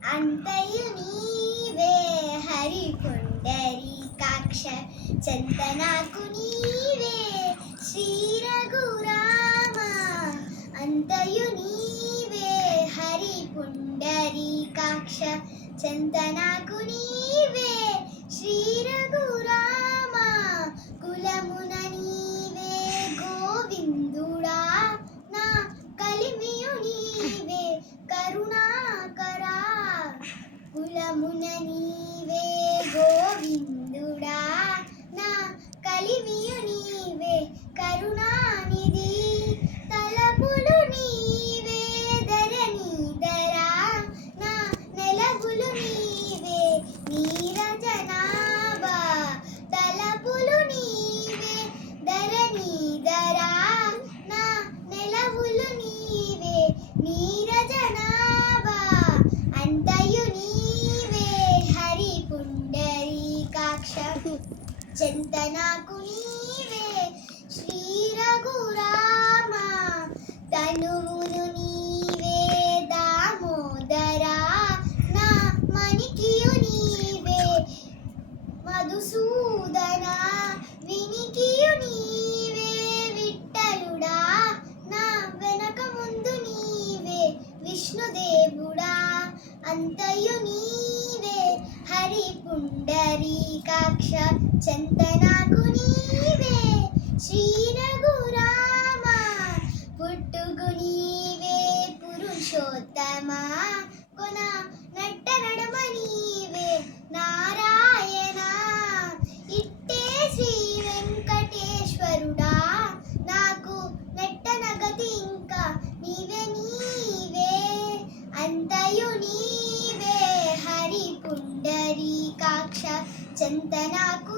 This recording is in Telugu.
అంతయు నీవే హరి పుండరీకాక్ష చందనాకు నీవే శ్రీ రఘురామ అంతయు నీవే హరి పుండరీకాక్ష చందనాకు నీవే శ్రీ రఘురామ కులమున నీవే గోవిందుడా నా కలిమియు నీవే కరుణాకరా కులమున నీవే గోవిందుడా నా కలిమియు నీవే కరుణానిధి తలపులు నీవే ధరణీధరా నా నెలవులు నీవే నీరజనాభా తలపులు నీవే ధరణీధరా నా నెలవులు నీవే నీరజనాభా అంతయు నీవే హరి పుండరీకాక్ష చింతనాకు నీవే శ్రీ రఘురామ తనువును నీవే దామోదరా నా మణికియు నీవే మధుసూదన వినికియు నీవే విఠలుడా నా వెనక ముందు నీవే విష్ణుదేవుడా అంతయు నీవే హరి పుండరీకాక్ష చందనాకు నీవే శ్రీ రఘురామ పుట్టుగు నీవే పురుషోత్తమ కొన నట్ట నడమ నీవే నారాయణ ఇట్టే శ్రీ వెంకటేశ్వరుడా నాకు నెట్ట నగతి ఇంకా నీవే నీవే అంతయు నీవే హరి పుండరీకాక్ష చందనాకు